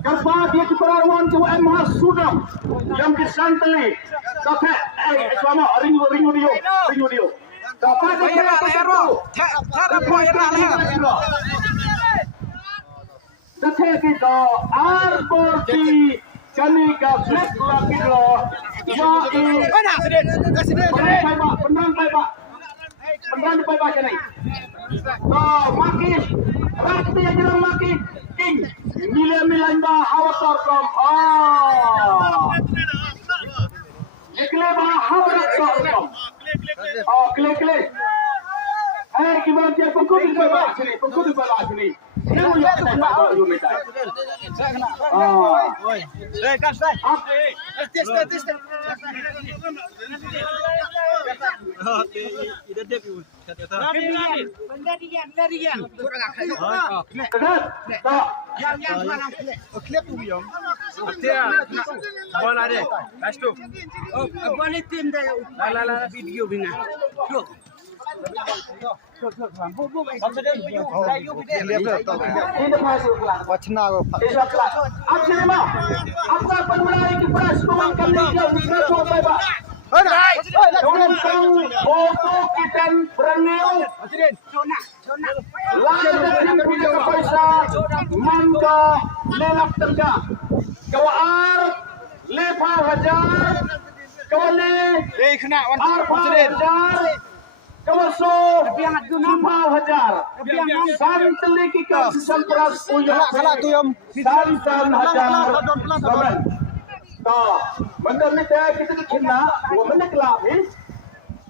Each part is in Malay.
Kapal dia keperluan cewek emas sudah yang disantai. Kakek, selama ringu dia. Kapal dia keperluan. Kakek kita arbori kami kaplet lagi loh. Penang baik baca ni. Makin rati yang jelas makin king. Mila bah hawatar kom. Ikle bah hawatar kom. Klik. Gimana dia pukul di bawah sini. Dia mau lihat apa dulu minta. Kasih. Tes. Larian. Bola deh. Kasih tu. Bola tim dah. La video bina. Kawaso Lima Hajar Santli kita Sempras Uyah Santan Hajar Saban Menurut kita kena Wamenak labis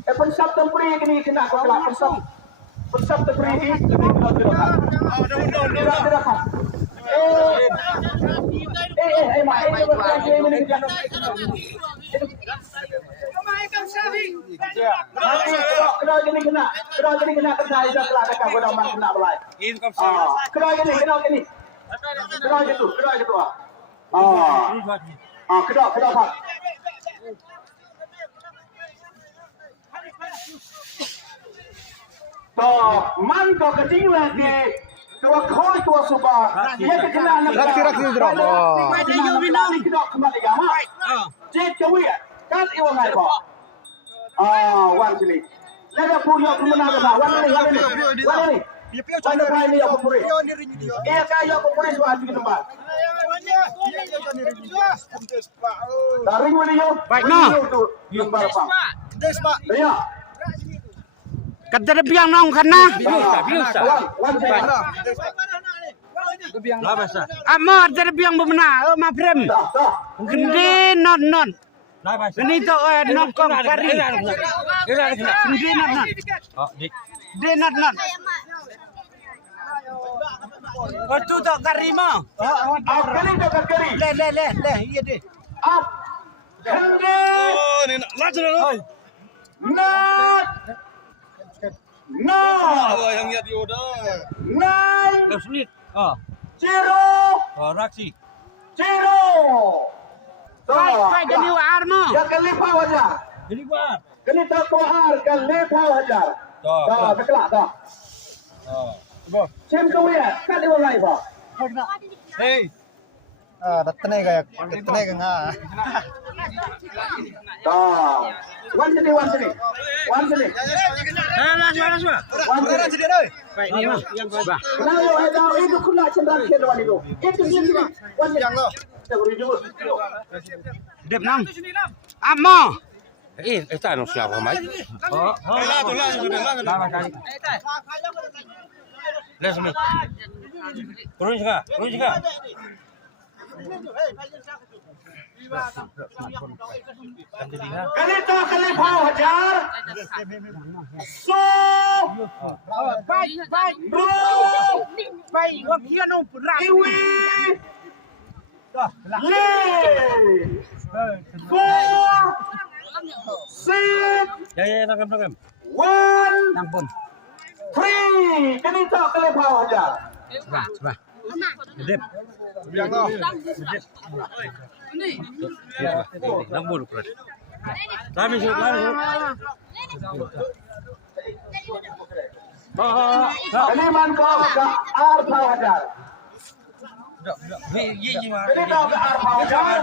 Pensap tempuri ini kena kelak Pensap tempuri ini Kena gini kena kena ida kelak dekat pada orang kena belai. Kena gini. Kena gitu. Kena Pak. Man kau kecil lagi. Tua koi tua subah. Dia kena nak. Rakti drop. Kena kembali gama. Cek kawin. Kan iwan hai Pak. Wan sini. Lega punya pemenang dah. Wan ni. Wan ni aku puri. Iya kaya aku puri suatu tempat. Dari mana yo? Baik no. Lembar Pak. Des Pak. Iya. Kadar biang nong kana. Biasa. Amor kadar biang bemena. Ma prem. Gede non. Ini tu non kong kari. Gede non. Gede non. Waktu tak kari mah. Kari tak kari. Le. Iya deh. Up. Gede. Oh, ni nak laju dah. Not. No. Yang lihat Yoda. Nine. Sulit. Zero. Raksi. Zero. Kau jadi war mo. Ya kelipa wajar. Jadi war. Kini tak kuar kelipa wajar. Dah, berkelak dah. Cem kau ya, kan dia orang apa? Hey. Datne gaya nga. Dah. Wan sini. Baik ni mah. Yang bah. Lalu ada itu kena cendera kewan itu. Itu sini. Wan yang lo. Dep nam. Amo. Itu anu siapa mai? Lah sini. Turun juga. Kali tu kelipa wajar. So. Baik. Bro. Baik. Wakian no pura. Iwi. Le. 4. 6. Ya, nakam. 1. Nampun. 3. Kali tu kelipa wajar. Sebah. Dep. Biang kau. Nampun. Lami. Ini manko ke Arfa Hajar. Ini tahu ke Arfa Hajar.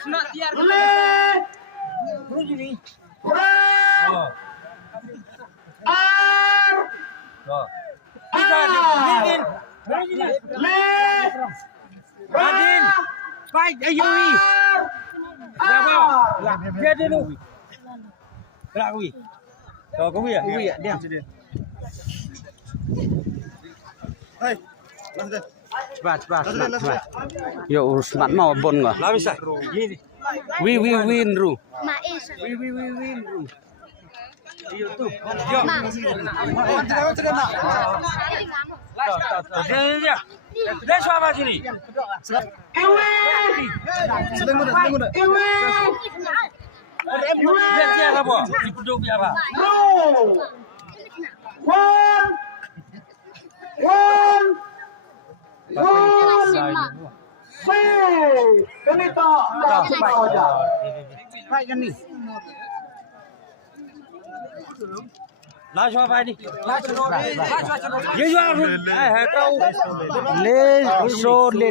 Kena tiar. Radin. Fight Ayui. Dia dulu. Gerak kuwi. Kau kuwi ya? Kuwi ya, diam. Hai. Lanjut. Cepat. Yo urus mat mau bon gak? Lah bisa. Win ru. Win ru. Ayo tuh. Yo. Dia siapa sini? Sedang muda. Dia apa? Dipeduk apa? Ganito Fight kan ni. Lá cho vai đi. Ye yo kau. Le so le.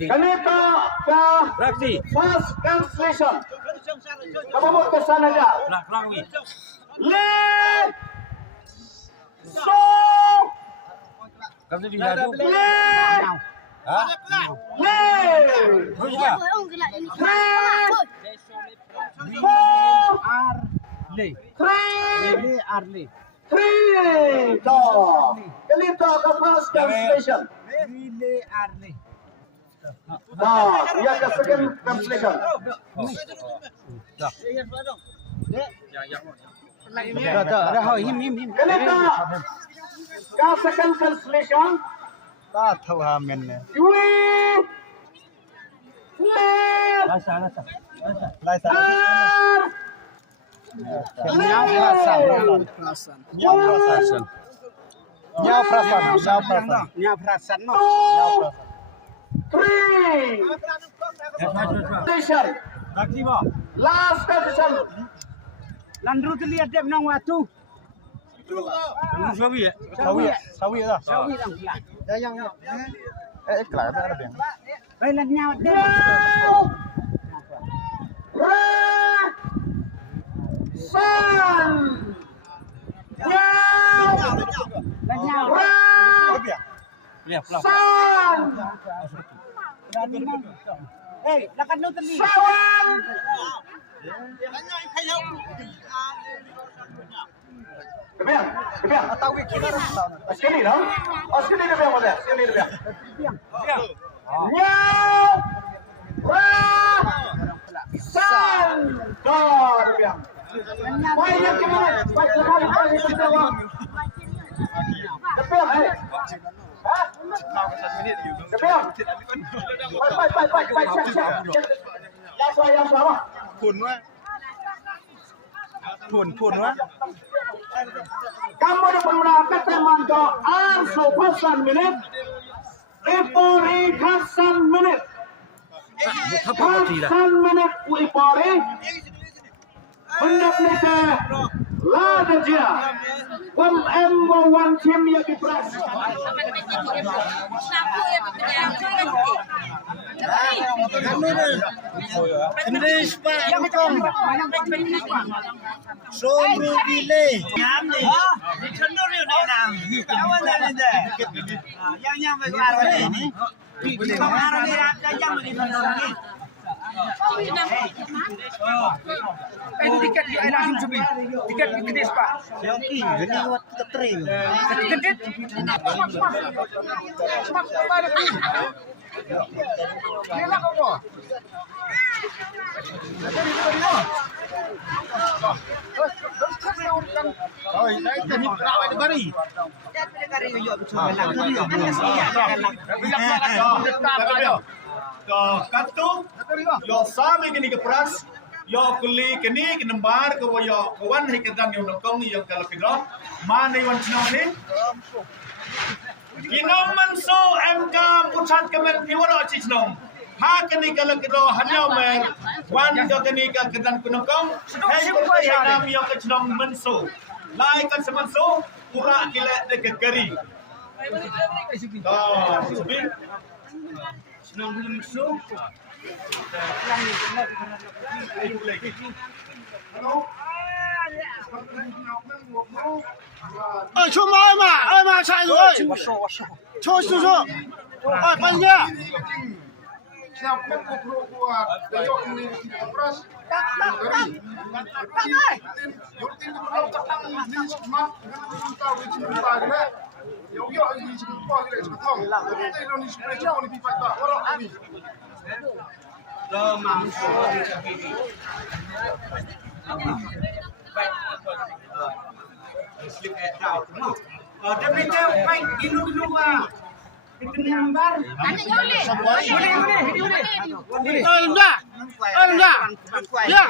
Ganito ka Rakti. first translation. Kamu mau ke sana aja. Lang ni. Le so Kamu di jadu. le Ha? le Terus ya. Three. Ganito ka first translation. Nah, ya ke second translation. Ganito ka second translation. Ta thau ha men ne. Lai sa. Nyau prasan. Three. Translation. Rakti mo. Last translation. Landru tu lihat dia menang waktu. Sawi ya. Sawi dah. Sawi dah pula. Yang. Kelak ada yang. Baiklah nyawa dia. San. Lihat pulang. San. Eh, lakan lu tadi. Sawan. Kebiang. Tahu kita Sekali dah. Sekali dia biang mana? Sekali dia biang. Ya. Nyau. San. Kor biang. Baik yang kemana? Baik kembali ke bawah. Kebiang. Hah? Kebiang. Baik. Yang sama. Pun wah. Kamu dipermenalkan teman doa sopasan menit. Ipori kasan menit. Kasan menit ipori. Hendak nita lada dia. Wan tim yang dipras. English Pak. Sobru bile. Tiket di langsung cubi. Tiket gede Pak. Yoki, gini wat keteri. Gede. Oh, ini kan perawat bari. Katu, yo sami gini ke pras. Yo kuli kini kenembar ke yo kawan hai kedang yang nongkong yang kalau kira mana yang senang ni Kinong manso MK pucat kemen piwara cisnom ha kini kalau kira hanya mer wan ke kini ke kedang nongkong hai pun nam yang kecenong manso lai kan semanso pura kila dek keri senang manso出马下一位，抽叔叔，半夜。 Siapa buat dayok ini operas dari Yortin itu kalau tak ini cuma dengan tahu itu mana ya ya ini cuma buat dia cuma tahu kita ini supaya cuma di pipa tak orang ini Tapi tu baik dulu itu nambar. Ya.